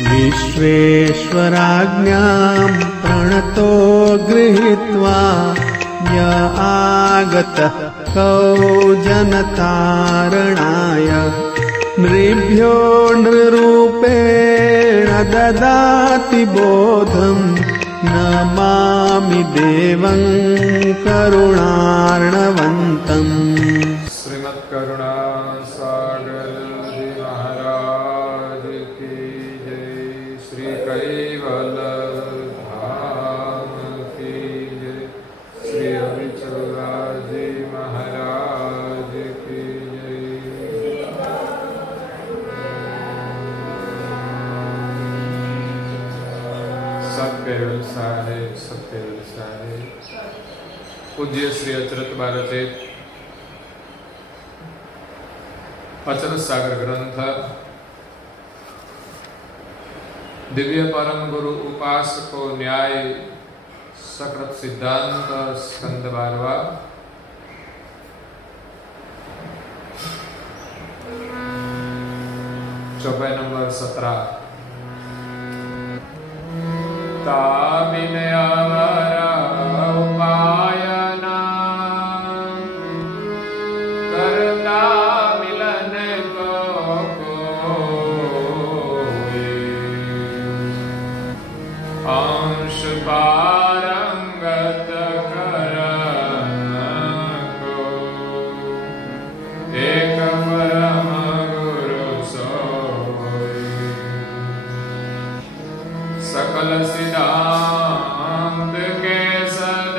विश्वेश्वराज्ञां प्रणतो गृहीत्वा य आगतः कौ जनतारणाय नृभ्यो नृरूपेण ददाति बोधं नमामि देवं करुणार्णवन्तम्। श्रीमत्करुणा सागर जी महाराज की जय। श्री कैवल धाम की जय। श्री अविचला जी महाराज की जय। सत्य व्यवसाय सत्य व्यवसाय। पूज्य श्री अचरत भारते अचरत सागर ग्रंथ दिव्य परम गुरु उपासको न्याय सकृत सिद्धांत स्कंद 12 चौपाई नंबर 17। तामिनयावरा उपायना करता मिलन को कोई अंश पारंगत करन को एक परम गुरु सोई। सकल सिद्धांत के सद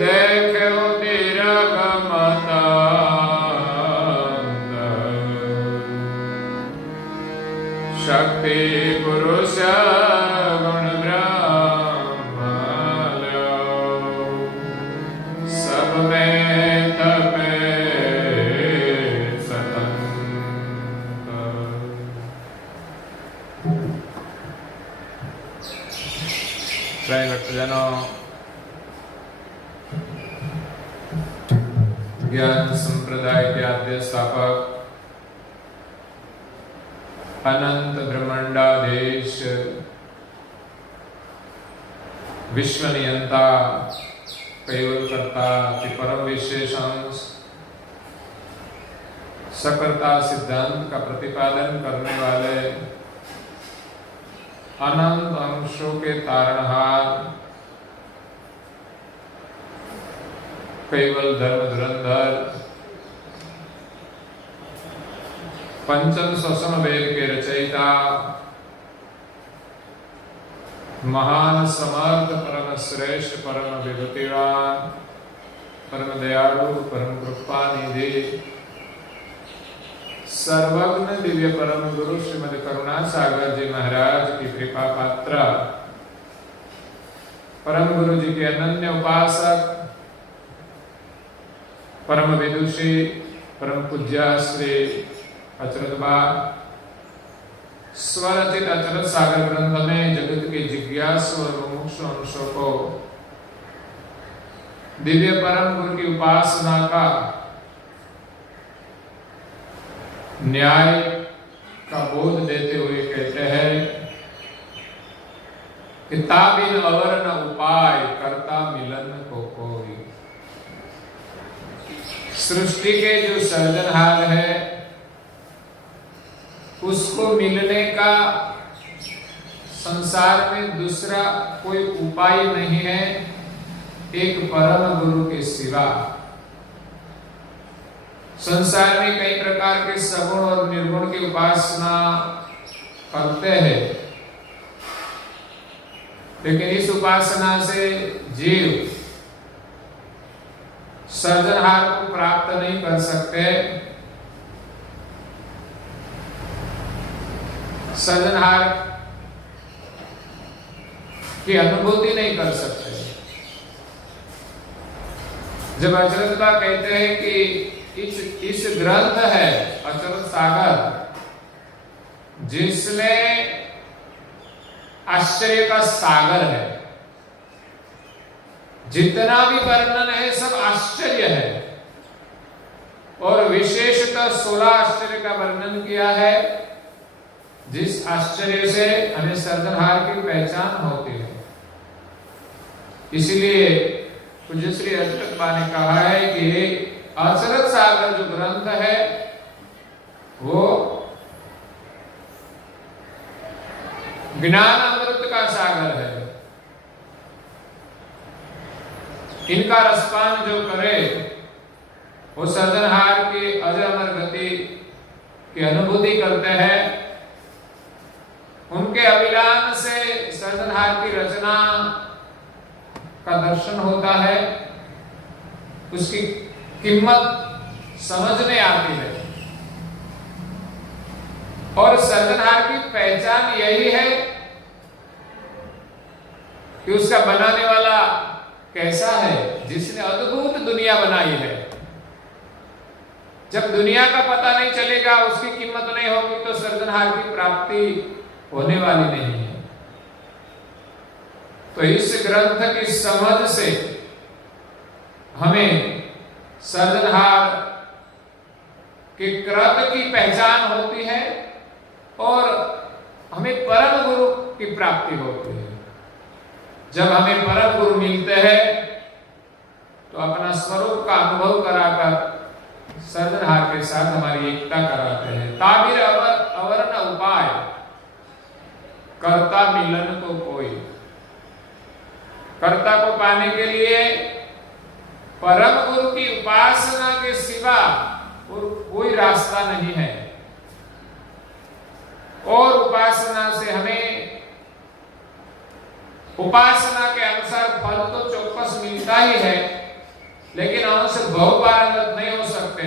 देखो तिरक मतांत शक्ति पुरुष गुण ब्रह्म सब में तपे सतंत। प्रिय भक्तजनों, ज्ञान संप्रदाय के आद्य स्थापक अनंत ब्रह्मांडाधीश विश्व नियंता कैवल कर्ता परम विशेष अंश सकर्ता सिद्धांत का प्रतिपादन करने वाले अनंत अंशों के तारणहार कैवल धर्म धुरंधर पंचम स्वसम वेद के रचयिता महान समर्थ परम श्रेष्ठ परम विभूतिवान परम दयालु परम कृपा निधि सर्वज्ञ दिव्य परम गुरु श्रीमद करुणा सागर जी महाराज की कृपा पात्र परम गुरु जी के अनन्य उपासक परम विदुषी परम पूज्य श्री अचरत स्वरचित अचरत सागर ग्रंथ में जगत के जिज्ञासु और मुमुक्षु अंशों को दिव्य परम गुरु की उपासना का न्याय का बोध देते हुए कहते हैं कि ताबिन अवर न उपाय करता मिलन को कोई। सृष्टि के जो सर्जनहार है उसको मिलने का संसार में दूसरा कोई उपाय नहीं है एक परम गुरु के सिवा। संसार में कई प्रकार के सगुण और निर्गुण की उपासना करते हैं, लेकिन इस उपासना से जीव सर्जनहार को प्राप्त नहीं कर सकते, सर्जनहार की अनुभूति नहीं कर सकते। जब अचरत कहते हैं कि इस ग्रंथ है अचरत सागर जिसमें आश्चर्य का सागर है, जितना भी वर्णन है सब आश्चर्य है, और विशेषतः 16 आश्चर्य का वर्णन किया है। जिस आश्चर्य से हमें सर्जनहार की पहचान होती है। इसीलिए पूज्य श्री अचरत बा ने कहा है कि अचरत सागर जो ग्रंथ है वो ज्ञान अमृत का सागर है। इनका रसपान जो करे वो सर्जनहार की अजर अमर गति की अनुभूति करते हैं। उनके अभिलान से सर्जनहार की रचना का दर्शन होता है, उसकी कीमत समझ में आती है। और सर्जनहार की पहचान यही है कि उसका बनाने वाला कैसा है, जिसने अद्भुत दुनिया बनाई है। जब दुनिया का पता नहीं चलेगा, उसकी कीमत नहीं होगी, तो सर्जनहार की प्राप्ति होने वाली नहीं है। तो इस ग्रंथ की समझ से हमें सर्जनहार के कृत की पहचान होती है और हमें परम गुरु की प्राप्ति होती है। जब हमें परम गुरु मिलते हैं तो अपना स्वरूप का अनुभव कराकर सर्जनहार के साथ हमारी एकता कराते हैं। ताबिर अवर्ण उपाय कर्ता मिलन को कोई, कर्ता को पाने के लिए परम गुरु की उपासना के सिवा कोई रास्ता नहीं है। और उपासना से हमें उपासना के अनुसार फल तो चौकस मिलता ही है, लेकिन अंश बहुपारंगत नहीं हो सकते।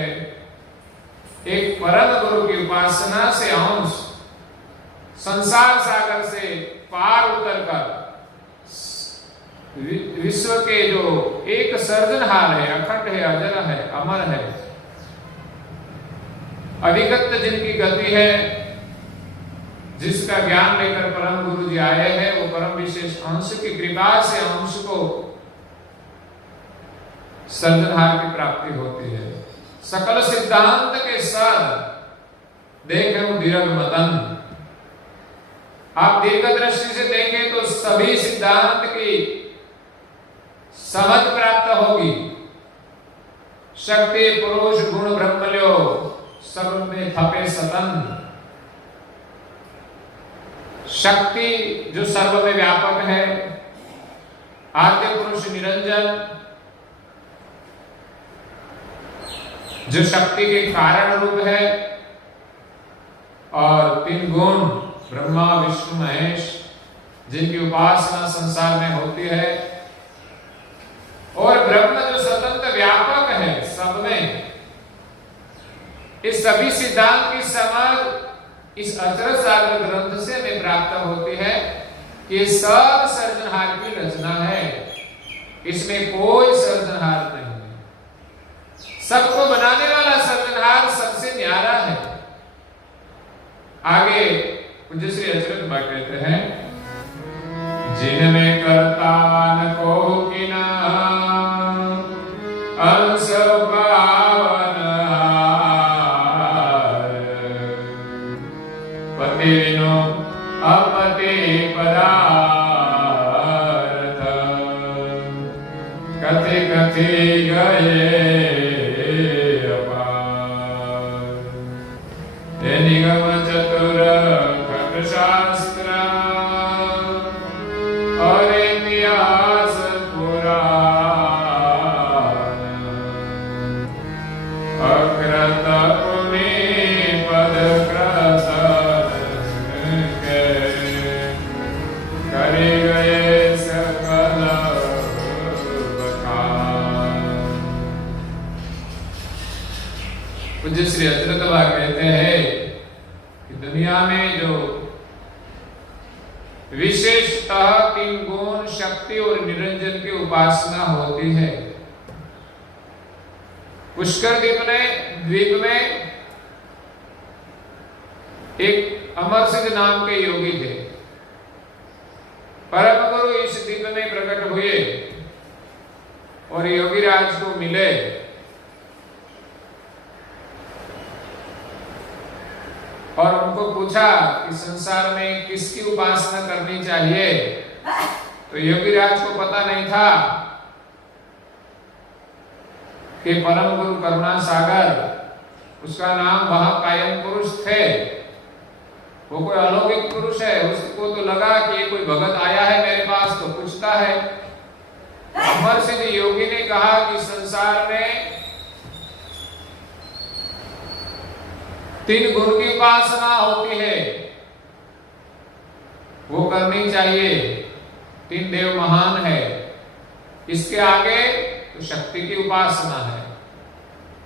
एक परम गुरु की उपासना से अंश संसार सागर से पार उतरकर विश्व के जो एक सर्जनहार है, अखंड है, अजर है, अमर है, अविगत जिनकी गति है, जिसका ज्ञान लेकर परम गुरु जी आए हैं, वो परम विशेष अंश की कृपा से अंश को सर्जनहार की प्राप्ति होती है। सकल सिद्धांत के सर देखें दीर्घ मतन। आप दीर्घ दृष्टि से देखें तो सभी सिद्धांत की समझ प्राप्त होगी। शक्ति पुरुष गुण ब्रह्मल्यो सब में थपे सतन। शक्ति जो सर्व में व्यापक है, आद्य पुरुष निरंजन जो शक्ति के कारण रूप है, और तीन गुण ब्रह्मा विष्णु महेश जिनकी उपासना संसार में होती है, और ब्रह्म जो स्वतंत्र व्यापक है सब में। इस सभी सिद्धांत की समझ इस अचरज सागर ग्रंथ से हमें प्राप्त होती है कि सब सर्जनहार की रचना है, इसमें कोई सर्जनहार नहीं है। सबको बनाने वाला सर्जनहार सबसे न्यारा है। आगे पूज्य श्री अचरज बा कहते हैं, जिनमें कर्ता न को किना अंश पावन पतिनो अपति पदार्थ कथि कथि गए निगम चतुर खट शास्त्र और इतिहास पुराण अकृत पुनि पद कृत करे गए सकल बखान। पूज्य श्री अचरज बा कहते हैं कि दुनिया में जो विशेषतः तीन गुण शक्ति और निरंजन की उपासना होती है, पुष्कर द्वीप में एक अमर सिंह नाम के योगी थे। परम गुरु इस द्वीप में प्रकट हुए और योगीराज को मिले। और उनको पूछा कि संसार में किसकी उपासना करनी चाहिए, तो योगीराज को पता नहीं था कि परम गुरु करुणा सागर, उसका नाम वहां कायम पुरुष थे, वो कोई अलौकिक पुरुष है। उसको तो लगा कि ये कोई भगत आया है मेरे पास तो पूछता है। अमर सिद्ध योगी ने कहा कि संसार में 3 गुण की उपासना होती है, वो करनी चाहिए। 3 देव महान है, इसके आगे तो शक्ति की उपासना है।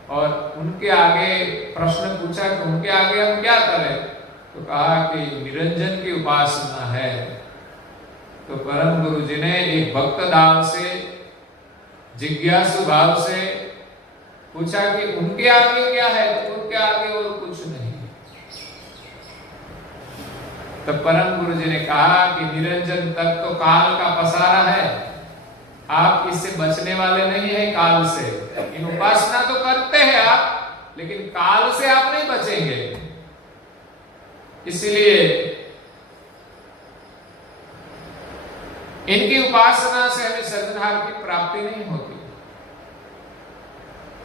और उनके आगे प्रश्न पूछा कि उनके आगे हम क्या करें, तो कहा कि निरंजन की उपासना है। तो परम गुरु जी ने एक भक्त भाव से, जिज्ञासु भाव से पूछा कि उनके आगे क्या है, तो उनके आगे और कुछ नहीं। तो परम गुरु जी ने कहा कि निरंजन तक तो काल का पसारा है, आप इससे बचने वाले नहीं है काल से। इन उपासना तो करते हैं आप, लेकिन काल से आप नहीं बचेंगे। इसलिए इनकी उपासना से हमें सर्वहार की प्राप्ति नहीं होती।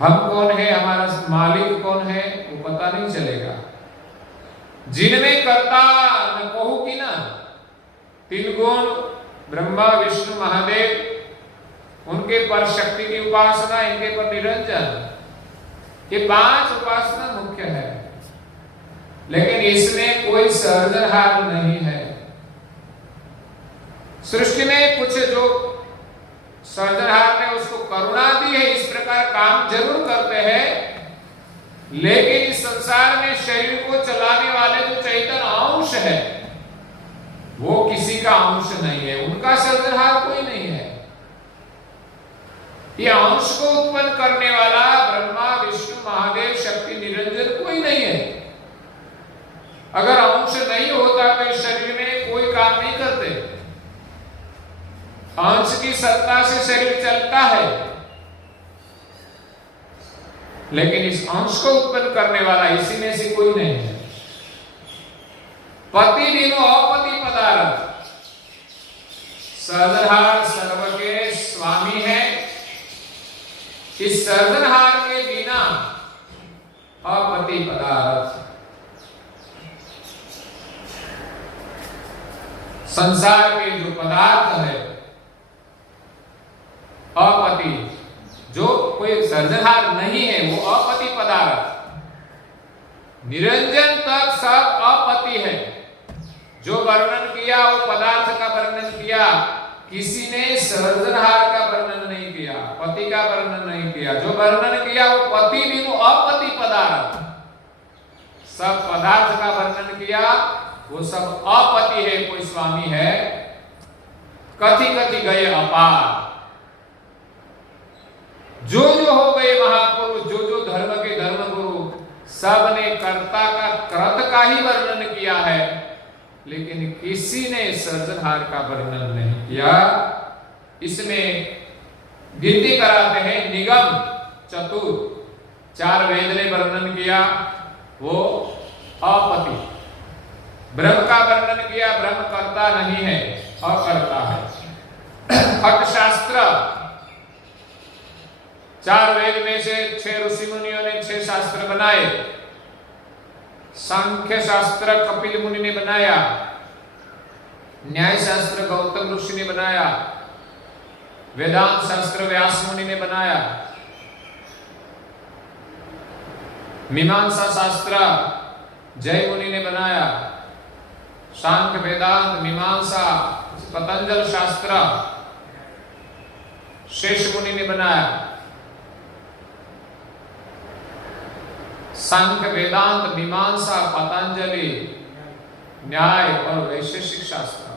हम कौन है, हमारा मालिक कौन है, वो पता नहीं चलेगा। जिनमें कर्ता न कहू की ना, 3 गुण ब्रह्मा विष्णु महादेव, उनके पर शक्ति की उपासना, इनके पर निरंजन, ये 5 उपासना मुख्य है। लेकिन इसमें कोई सर्जनहार नहीं है। सृष्टि में कुछ जो सर्जनहार ने उसको करुणा दी है, इस प्रकार काम जरूर करते हैं, लेकिन इस संसार में शरीर को चलाने वाले जो चैतन्य अंश है, वो किसी का अंश नहीं है, उनका सर्जनहार कोई नहीं है। ये अंश को उत्पन्न करने वाला ब्रह्मा विष्णु महादेव शक्ति निरंजन कोई नहीं है। अगर अंश नहीं होता तो इस शरीर में कोई काम नहीं करते। अंश की सत्ता से शरीर चलता है, लेकिन इस अंश को उत्पन्न करने वाला इसी में से कोई नहीं है। पति बिनु अपति पदार्थ, सर्जनहार सर्व के स्वामी है। इस सर्जनहार के बिना अपति पदार्थ, संसार के जो पदार्थ है अपति, जो कोई सर्जनहार नहीं है, वो अपति पदार्थ। निरंजन तक सब अपति है। जो वर्णन किया वो पदार्थ का वर्णन किया, किसी ने सर्जनहार का वर्णन नहीं किया, पति का वर्णन नहीं किया। जो वर्णन किया वो पति बिनु अपति पदार्थ, सब पदार्थ का वर्णन किया, वो सब अपति है, कोई स्वामी है। कथि कथि गए अपार, जो हो गए महापुरुष, जो धर्म के धर्म गुरु, सब ने कर्ता का कृत का ही वर्णन किया है, लेकिन किसी ने सर्जनहार का वर्णन नहीं किया। इसमें गिनती कराते हैं निगम चतुर, 4 वेद ने वर्णन किया, वो अपति। ब्रह्म का वर्णन किया, ब्रह्म कर्ता नहीं है, अकर्ता है। हठ शास्त्र, 4 वेद में से 6 ऋषि मुनियों ने 6 शास्त्र बनाए। सांख्य शास्त्र कपिल मुनि ने बनाया, न्याय शास्त्र गौतम ऋषि ने बनाया, वेदांत शास्त्र व्यास मुनि ने बनाया, मीमांसा शास्त्र जय मुनि ने बनाया, सांख्य वेदांत मीमांसा पतंजल शास्त्र शेष मुनि ने बनाया। सांख्य वेदांत मीमांसा पतंजलि न्याय और वैशेषिक शास्त्र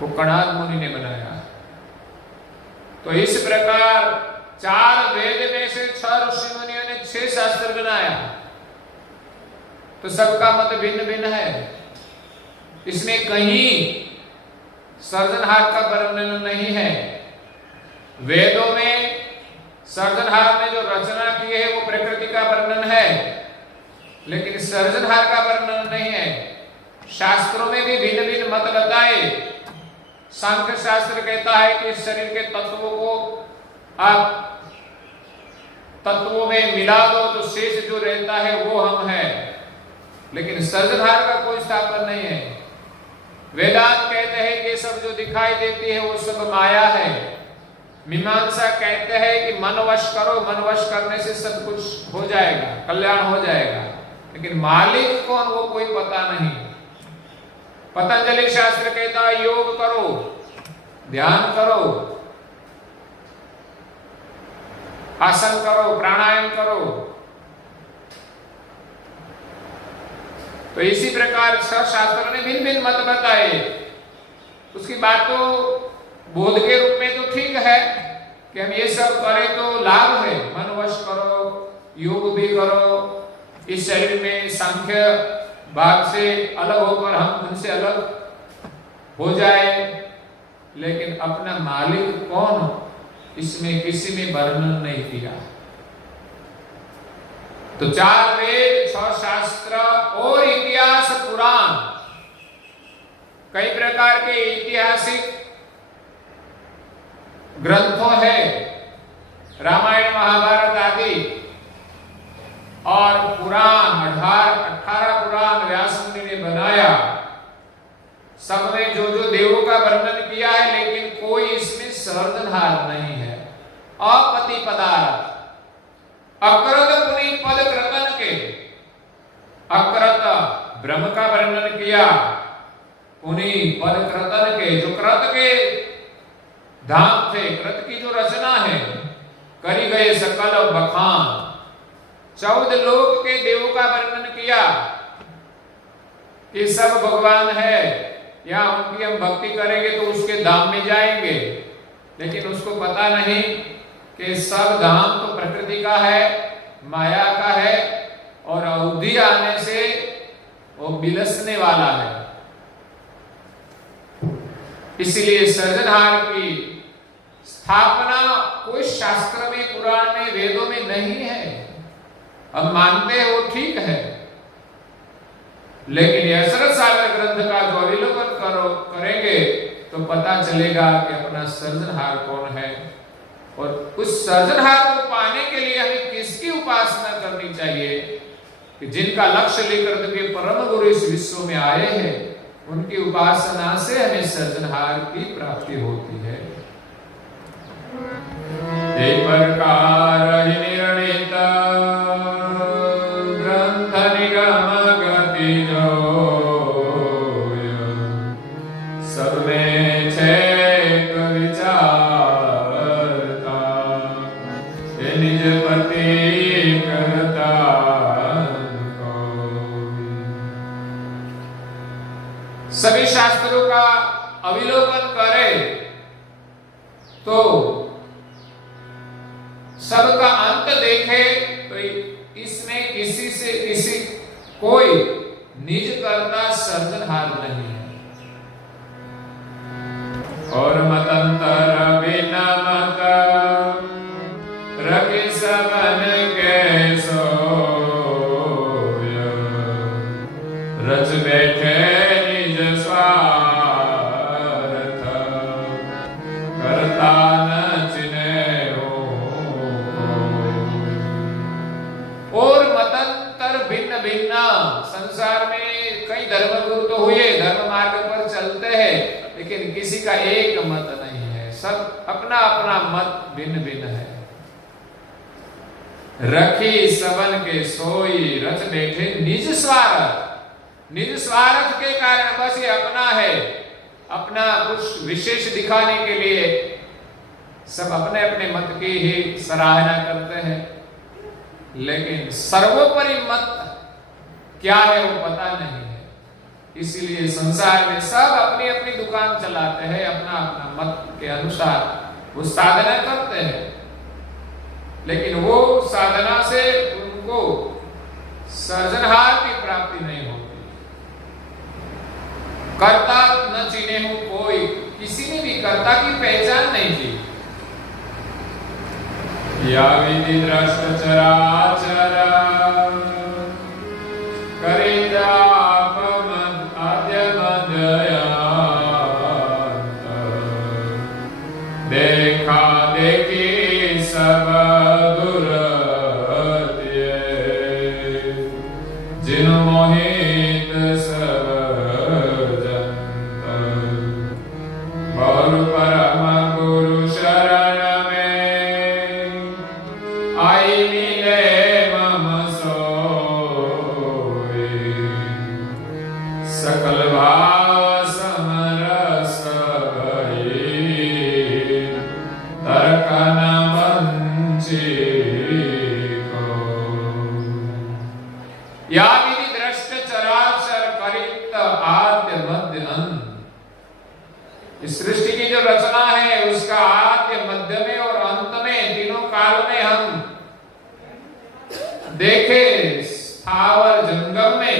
को कणाद मुनि ने बनाया। तो इस प्रकार 4 वेद में से 6 ऋषि मुनियों ने 6 शास्त्र बनाया। तो सबका मत भिन्न भिन्न है। इसमें कहीं सर्जनहार का वर्णन नहीं है। वेदों में सर्जनहार ने जो रचना की है वो प्रकृति का वर्णन है, लेकिन सर्जनहार का वर्णन नहीं है। शास्त्रों में भी भिन्न भिन्न मत बताए। सांख्य शास्त्र कहता है कि शरीर के तत्वों को आप तत्वों में मिला दो तो शेष जो रहता है वो हम है, लेकिन सर्जनहार का कोई स्थापन नहीं है। वेदांत कहते हैं कि सब जो दिखाई देती है वो सब माया है। मीमांसा कहते हैं कि मन वश करो, मन वश करने से सब कुछ हो जाएगा, कल्याण हो जाएगा, लेकिन मालिक कौन वो कोई पता नहीं। पतंजलि शास्त्र कहता है योग करो, ध्यान करो, आसन करो, प्राणायाम करो। तो इसी प्रकार शास्त्र ने भिन्न भिन्न मत बताए। उसकी बात तो बोध के रूप में तो ठीक है कि हम ये सब करें तो लाभ है, मन वश करो, योग भी करो, इस शरीर में सांख्य भाग से अलग होकर हम उनसे अलग हो जाए, लेकिन अपना मालिक कौन इसमें किसी ने वर्णन नहीं किया। तो 4 वेद, 6 शास्त्र और इतिहास पुराण, कई प्रकार के ऐतिहासिक ग्रंथों है, रामायण महाभारत आदि, और पुराण 18 पुराण व्यास मुनि ने बनाया। सब में जो जो देवों का वर्णन किया है, लेकिन कोई इसमें सर्जनहार नहीं है। अपति पदार्थ अकृत पुनि पद कृतन के, अकृत ब्रह्म का वर्णन किया, पुनि पद कृतन के, जो कृत के धाम थे, कृत की जो रचना है, करी गए सकल बखान। 14 लोक के देवों का वर्णन किया कि सब भगवान है, या उनकी हम भक्ति करेंगे तो उसके धाम में जाएंगे, लेकिन उसको पता नहीं कि सब धाम तो प्रकृति का है, माया का है, और अवधि आने से वो बिलसने वाला है। इसलिए सर्जनहार की स्थापना कोई शास्त्र में, पुराण में, वेदों में नहीं है। हम मानते हैं वो ठीक है, लेकिन यशरथ सागर ग्रंथ का जो अवलोकन करेंगे तो पता चलेगा कि अपना सर्जनहार कौन है, और उस सर्जनहार को पाने के लिए हमें किसकी उपासना करनी चाहिए, कि जिनका लक्ष्य लेकर के परम गुरु इस विश्व में आए हैं, उनकी उपासना से हमें सर्जनहार की प्राप्ति होती है। एक प्रकार निर्णित ग्रंथ निगम गति जो सब में छेक विचारता, ये निज पति करता सभी शास्त्रों का अवलोकन करे तो सबका अंत देखे, तो इसमें किसी से किसी कोई निज करता सर्जनहार नहीं है। और मतंतर बिना मत रखे सबन के सोय, रच बैठे निज स्वार्थ, करता न चिन्हे हो। और मतंतर भिन्न भिन्न, संसार में कई धर्मगुरु तो हुए, धर्म मार्ग पर चलते हैं, लेकिन किसी का एक मत नहीं है, सब अपना अपना मत भिन्न भिन्न है। रखी सबन के सोई, रच बैठे निज स्वार्थ, निज स्वार्थ के कारण बस ये अपना है, अपना कुछ विशेष दिखाने के लिए सब अपने अपने मत की ही सराहना करते हैं, लेकिन सर्वोपरि मत क्या है वो पता नहीं है। इसीलिए संसार में सब अपनी अपनी दुकान चलाते हैं, अपना अपना मत के अनुसार वो साधना करते हैं, लेकिन वो साधना से उनको सर्जनहार की प्राप्ति नहीं होती। कर्ता न चिन्हे हूं कोई, किसी ने भी कर्ता की पहचान नहीं की। या विधि दृष्ट चराचर करिदापम आद्य मध्ययांत देखा देखी सब दुरत्य जिन मोहित सब जंत और परम गुरु शरण में आई मिले मम सोए सकल भाव समरस भई तर्क न वंची को या विधि दृष्ट चराचर करित आद्य मध्य अंत। इस सृष्टि की जो रचना है उसका आद्य मध्य में और अंत में तीनों काल में हम देखे, स्थावर जंगम में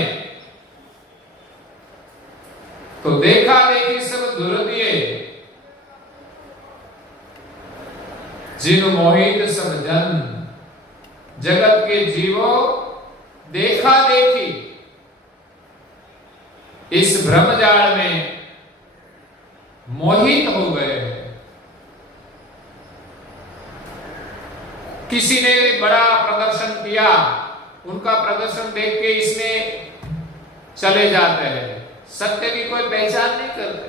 तो देखा देखी सब दुर्दिए जिन मोहित सब जन जगत के जीवो देखा देखी इस भ्रमजाल में मोहित हो गए हैं। किसी ने बड़ा प्रदर्शन किया, उनका प्रदर्शन देख के इसमें चले जाते हैं, सत्य की कोई पहचान नहीं करते।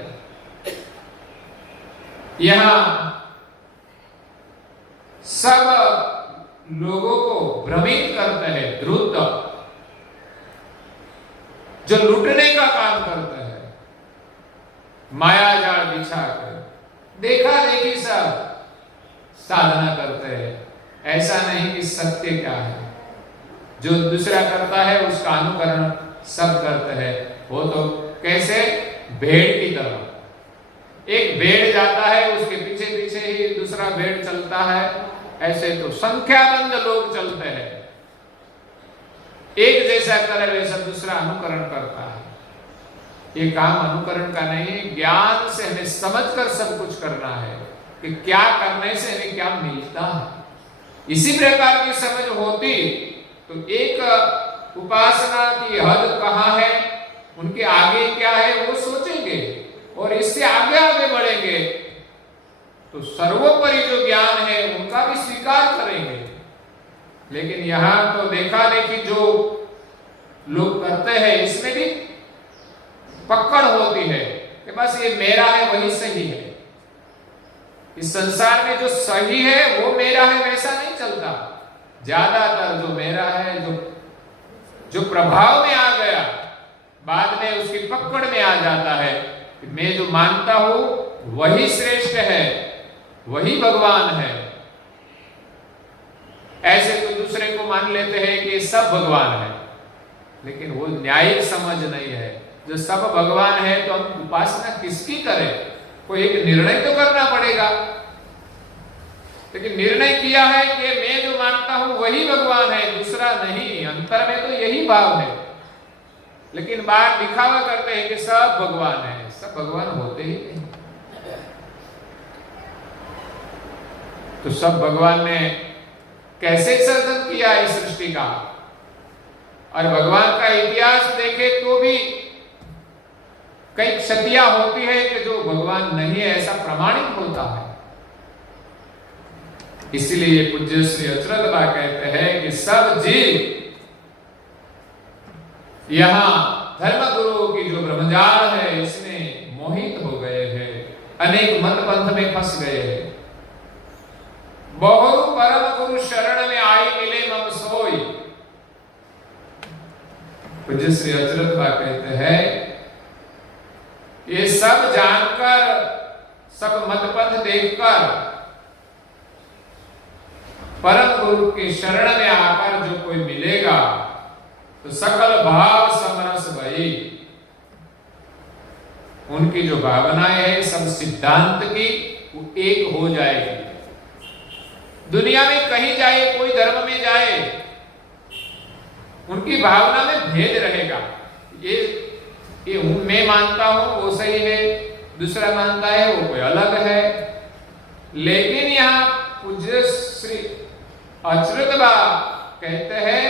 यहां सब लोगों को भ्रमित करते हैं, द्रुत जो लूटने का काम करते हैं, माया जाल बिछा कर देखा देखी सब साधना करते हैं। ऐसा नहीं कि सत्य क्या है, जो दूसरा करता है उसका अनुकरण सब करते हैं। वो तो कैसे भेड़ की तरह, एक भेड़ जाता है उसके पीछे पीछे ही दूसरा भेड़ चलता है, ऐसे तो संख्याबंद लोग चलते हैं, एक जैसा करे वैसा दूसरा अनुकरण करता है। ये काम अनुकरण का नहीं, ज्ञान से हमें समझकर सब कुछ करना है कि क्या करने से हमें क्या मिलता है। इसी प्रकार की समझ होती तो एक उपासना की हद कहाँ है, उनके आगे क्या है वो सोचेंगे और इससे आगे आगे बढ़ेंगे तो सर्वोपरि जो ज्ञान है उनका भी स्वीकार करेंगे। लेकिन यहां तो देखा देखी जो लोग करते हैं इसमें भी पकड़ होती है कि बस ये मेरा है वही सही है। इस संसार में जो सही है वो मेरा है वैसा नहीं चलता। ज्यादातर जो मेरा है, जो प्रभाव में आ गया, बाद में उसकी पकड़ में आ जाता है कि मैं जो मानता हूं वही श्रेष्ठ है, वही भगवान है। ऐसे तो दूसरे को मान लेते हैं कि सब भगवान है, लेकिन वो न्यायिक समझ नहीं है। जो सब भगवान है तो हम उपासना किसकी करें? कोई एक निर्णय तो करना पड़ेगा। लेकिन निर्णय किया है कि मैं जो मानता हूं वही भगवान है, दूसरा नहीं। अंतर में तो यही भाव है, लेकिन बात दिखावा करते हैं कि सब भगवान है। सब भगवान होते ही नहीं। तो सब भगवान ने कैसे सर्जन किया इस सृष्टि का? और भगवान का इतिहास देखे तो भी कई क्षतियां होती है कि जो भगवान नहीं है ऐसा प्रमाणित होता है। इसलिए पूज्य श्री अचरत बा कहते हैं कि सब जीव यहां धर्म गुरु की जो ब्रह्मजाल है इसमें मोहित हो गए हैं, अनेक मत पंथ में फंस गए हैं। बहु परम गुरु शरण में आई मिले मम सोई। पूज्य श्री अचरत बा कहते हैं ये सब जानकर, सब मत पंथ देखकर परम गुरु के शरण में आकर जो कोई मिलेगा तो सकल भाव समरस भई, उनकी जो भावनाएं है सब सिद्धांत की वो एक हो जाएगी। दुनिया में कहीं जाए, कोई धर्म में जाए, उनकी भावना में भेद रहेगा। ये मैं मानता हूं वो सही है, दूसरा मानता है वो कोई अलग है। लेकिन यहाँ पूज्य श्री अच्युतबा कहते हैं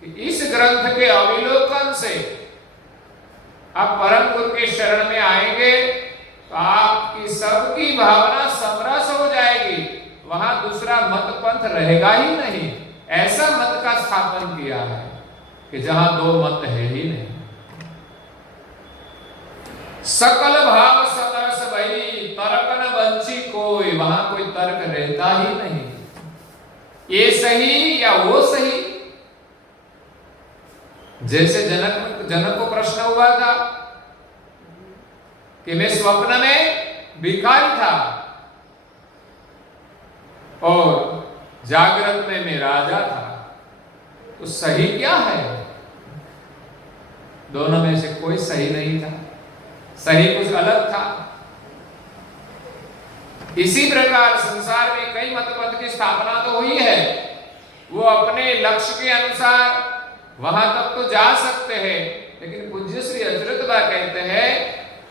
कि इस ग्रंथ के अवलोकन से आप परम गुरु के शरण में आएंगे तो आपकी सबकी भावना समरस हो जाएगी, वहां दूसरा मत पंथ रहेगा ही नहीं। ऐसा मत का स्थापन किया है कि जहां दो मत है ही नहीं। सकल भाव सतरस भई तर्क न बंची कोई, वहां कोई तर्क रहता ही नहीं। ये सही या वो सही, जैसे जनक को प्रश्न हुआ था कि मैं स्वप्न में भिखारी था और जागृत में मैं राजा था, तो सही क्या है? दोनों में से कोई सही नहीं था, सही कुछ अलग था। इसी प्रकार संसार में कई मतपथ की स्थापना तो हुई है, वो अपने लक्ष्य के अनुसार वहां तक तो जा सकते हैं, लेकिन पूज्य श्री अच्युतबा कहते हैं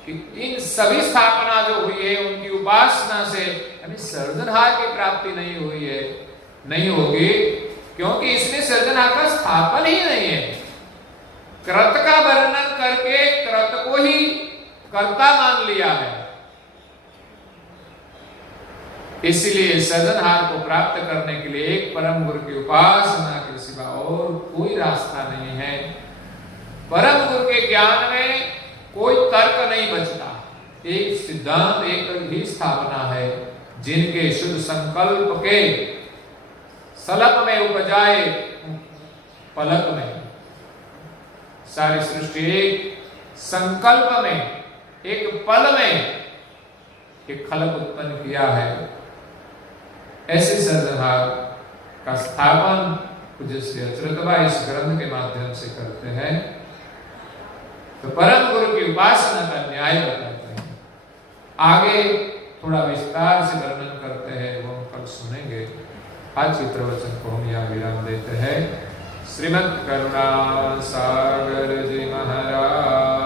कि इन सभी स्थापना जो हुई है उनकी उपासना से हमें सर्जनहार की प्राप्ति नहीं हुई है, नहीं होगी, क्योंकि इसमें सर्जनहार का स्थापन ही नहीं है। कृत का वर्णन करके कृत को ही कर्ता मान लिया है। इसलिए सर्जनहार को प्राप्त करने के लिए एक परम गुरु की उपासना के सिवा और कोई रास्ता नहीं है। परम गुरु के ज्ञान में कोई तर्क नहीं बचता, एक सिद्धांत एक ही स्थापना है, जिनके शुद्ध संकल्प के सलप में उपजाए पलक में सारी सृष्टि एक संकल्प में एक पल में एक खलक उत्पन्न किया है। ऐसे सर्जनहार का स्थापन पूज्य श्री अच्युतबा इस ग्रंथ के माध्यम से करते हैं। तो परम गुरु की उपासना का न्याय बताते हैं। आगे थोड़ा विस्तार से वर्णन करते हैं, वो हम कल सुनेंगे। आज के प्रवचन को हम यहाँ विराम देते हैं। श्रीमद् करुणा सागर जी महाराज